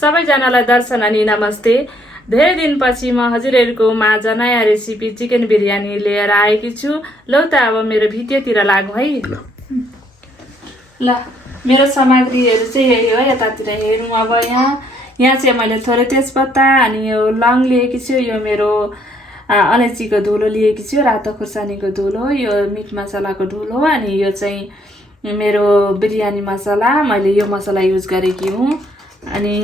सबैजनालाई दर्शन अनि नमस्ते। धेरै दिनपछि म हजुरहरूको माझ नयाँ रेसिपी चिकन बिरयानी लिएर आएकी छु। लौ त अब मेरो भिडियोतिर लागौँ है। ल मेरो सामग्रीहरू चाहिँ यही हो। यतातिर हेरौँ। अब यहाँ चाहिँ मैले थोरै तेजपत्ता अनि यो लौङ लिएकी छु। यो मेरो अलैँचीको धुलो लिएकी छु, रातो खुर्सानीको धुलो, यो मिट मसलाको धुलो, अनि यो चाहिँ मेरो बिरयानी मसला, मैले यो मसला युज गरेकी हुँ। अनि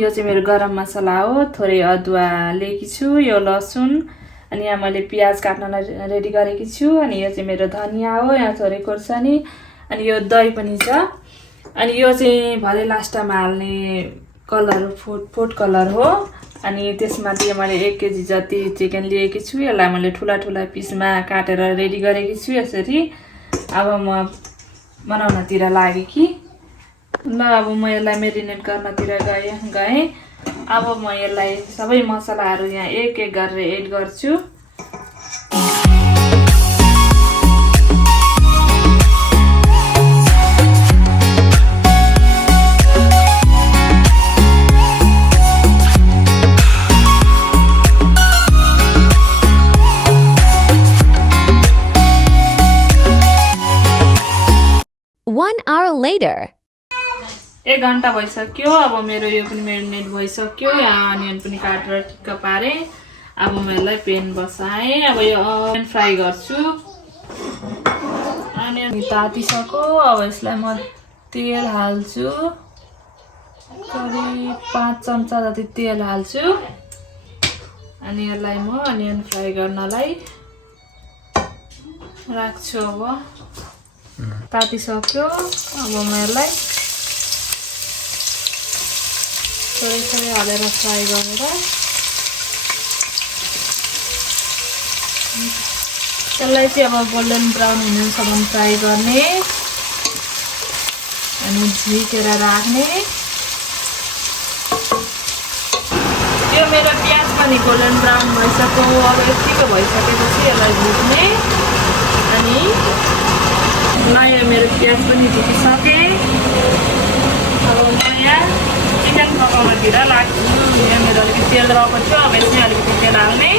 यो चाहिँ मेरो गरम मसला हो। थोरै अदुवा लिएकी छु, यो लसुन, अनि यहाँ मैले प्याज काट्न रेडी गरेकी छु। अनि यो चाहिँ मेरो धनिया हो, यहाँ थोरै खोर्सानी, अनि यो दही पनि छ। अनि यो चाहिँ भरे लास्टमा हाल्ने कलर फुड कलर हो। अनि त्यसमाथि मैले 1 केजी जति चिकन लिएकी छु। यसलाई मैले ठुला ठुला पिसमा काटेर रेडी गरेकी छु यसरी। अब म बनाउनतिर लागेँ कि ल अब म यसलाई मेरिनेट गर्नतिर गएँ। अब म यसलाई सबै मसलाहरू यहाँ एक एक गरेर एड गर्छु। Later. 1 घण्टा भइसक्यो। अब मेरो यो पनि मेरिनेट भइसक्यो। यहाँ अनियन पनि काटेर ठिक्क पारेँ। अब म यसलाई पेन बसाएँ। अब यो अनियन फ्राई गर्छु। अनियन तातिसक्यो। अब यसलाई म तेल हाल्छु, करिब 5 चम्चा जति तेल हाल्छु। अनि यसलाई म अनियन फ्राई गर्नलाई राख्छु। अब तातिसक्यो। अब म यसलाई थोरै थोरै हालेर फ्राई गरेर त्यसलाई चाहिँ अब गोल्डन ब्राउन हुनेसम्म फ्राई गर्ने अनि झिकेर राख्ने। यो मेरो प्याज पनि गोल्डन ब्राउन भइसक्यो। अब यतिको भइसकेपछि यसलाई झिक्ने। अनि ल यो मेरो प्याज पनि झिकिसकेँ। अब म यहाँ चिकन पकाउनतिर लाग्छु। यहाँ मेरो अलिकति तेल रहेको थियो। अब यसमै अलिकति तेल हाल्ने।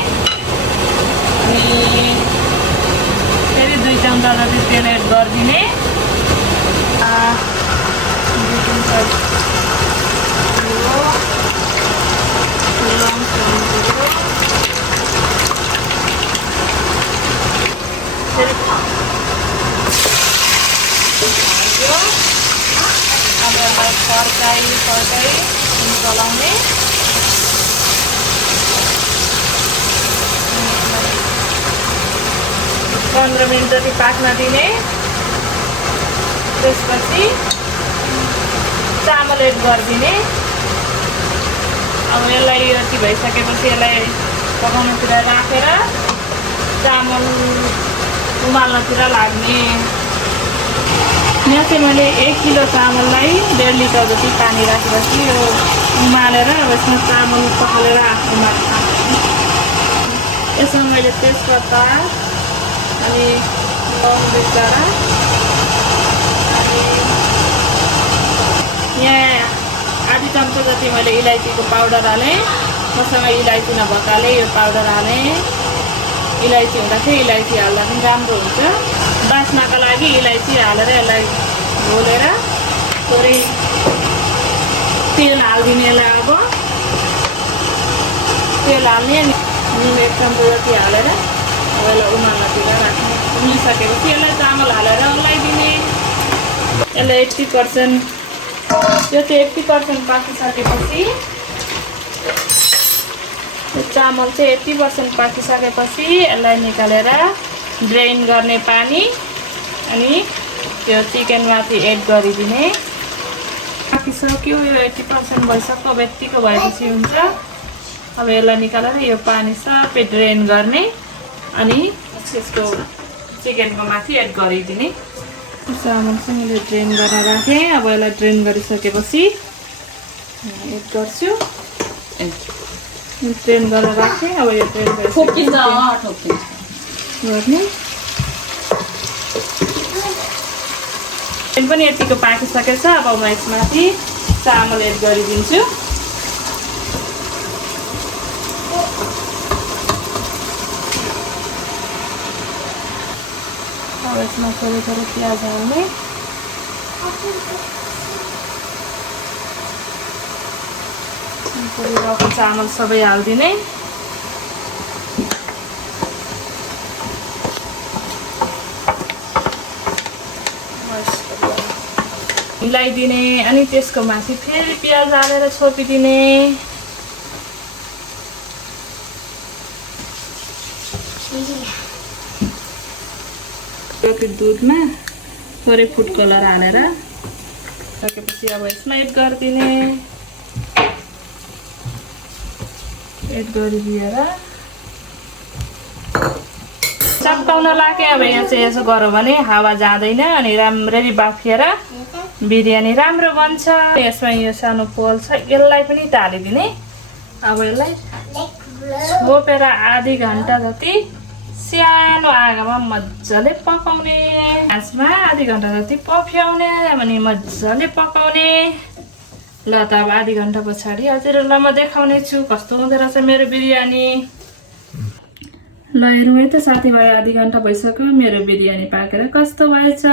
अनि फेरि 2 चम्चा जति तेल एड गरिदिने। अब यसलाई फर्काइ चलाउने। 15 मिनट जति पाक्न दिने। त्यसपछि चामल एड गरिदिने। अब यसलाई यति भइसकेपछि यसलाई पकाउनतिर राखेर चामल उमाल्नतिर लाग्ने। यहाँ चाहिँ मैले 1 किलो चामललाई 1.5 लिटर जति पानी राखेपछि यो उमालेर अब यसमा चामल पखालेर उमाल्छ। यसमा मैले तेजपत्ता अनि लौङ बिचरा, अनि यहाँ आधी चम्चा जति मैले इलायचीको पाउडर हालेँ। मसँग इलायची नभएकाले यो पाउडर हालेँ। इलायची हुँदाखेरि इलायची हाल्दा पनि राम्रो हुन्छ। बास्नाका लागि इलायची हालेर यसलाई घोलेर थोरै तेल हालिदिने। यसलाई अब तेल हाल्ने। अनि नुन 1 चम्चा जति हालेर अब यसलाई उमाल्नतिर राख्ने। उम्लिसकेपछि यसलाई चामल हालेर उमालिदिने। यसलाई 80% यो चाहिँ 80% पाकिसकेपछि यो चामल चाहिँ 80% पाकिसकेपछि यसलाई निकालेर ड्रेन गर्ने पानी अनि त्यो चिकन माथि एड गरिदिने। पाकिसक्यो। यो 80% भइसक्यो। अब यतिको भएपछि हुन्छ। अब यसलाई निकालेर यो पानी सबै ड्रेन गर्ने अनि त्यसको चिकनको माथि एड गरिदिने। चामल चाहिँ मैले ड्रेन गरेर राखेँ। अब यसलाई ड्रेन गरिसकेपछि एड गर्छु। ड्रेन गरेर राखेँ। अब यो ड्रेन गरिसकेपछि गर्ने। पनि यतिको पाकिसकेछ। अब म यसमाथि चामल एड गरिदिन्छु। यसमा थोरै प्याज हाल्ने। पोलेको चामल सबै हालिदिने। मिलाइदिने अनि त्यसको माथि फेरि प्याज हालेर छोपिदिने। दुधमा थोरै फुड कलर हालेर सकेपछि अब यसमा एड गरिदिने। एड गरिदिएर चप्काउन लाग्यो। अब यहाँ चाहिँ यसो गऱ्यो भने हावा जाँदैन अनि राम्ररी बाफिएर बिरयानी राम्रो बन्छ। यसमा यो सानो पोल छ, यसलाई पनि हालिदिने। अब यसलाई छोपेर आधी घन्टा जति सानो आगोमा मजाले पकाउने। आँचमा आधी घन्टा जति पफ्याउने अनि मजाले पकाउने। ल त अब आधी घन्टा पछाडि हजुरहरूलाई म देखाउने छु कस्तो हुँदो रहेछ मेरो बिरयानी। ल हेरौँ है त साथीभाइ, आधी घन्टा भइसक्यो मेरो बिरयानी पाकेर कस्तो भएछ।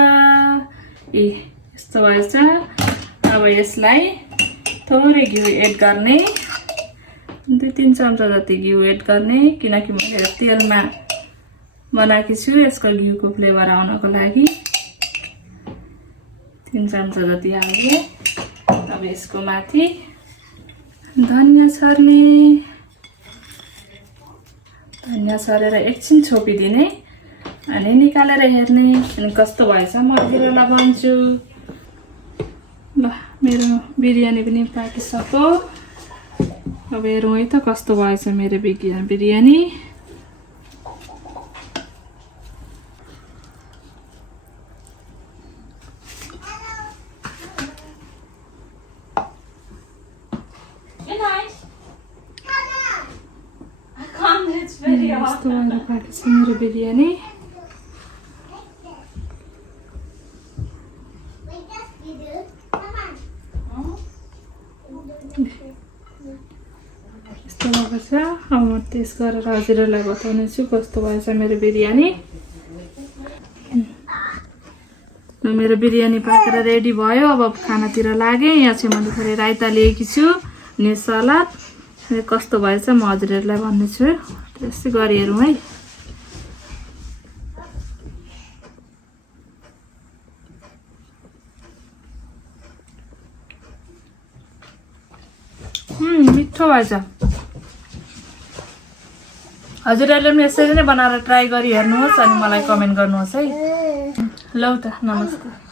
यस्तो भएछ। अब यसलाई थोरै घिउ एड गर्ने, 2-3 चम्चा जति घिउ एड गर्ने, किनकि मैले तेलमा बनाएकी छु यसको घिउको फ्लेभर आउनको लागि। 3 चम्चा जति हाल्ने। अब यसको माथि धनियाँ छर्ने। धनियाँ छरेर एकछिन छोपिदिने अनि निकालेर हेर्ने अनि कस्तो भएछ म हजुरहरूलाई भन्छु। ल मेरो बिरयानी पनि पाकिसक्यो। अब हेरौँ है त कस्तो भएछ मेरो बिरयानी। यस्तो भएर पाकेछ मेरो बिरयानी। यस्तो भएको छ। अब म टेस्ट गरेर हजुरहरूलाई बताउने छु कस्तो भएछ मेरो बिरयानी। मेरो बिरयानी पाकेर रेडी भयो। अब खानातिर लागेँ। यहाँ चाहिँ मैले थोरै रायता लिएकी छु अनि सलाद। कस्तो भएछ म हजुरहरूलाई भन्नेछु। त्यसै गरी हेरौँ है। मिठो भएछ। हजुरहरूले पनि यसरी नै बनाएर ट्राई गरी हेर्नुहोस् अनि मलाई कमेन्ट गर्नुहोस् है। ल त नमस्ते।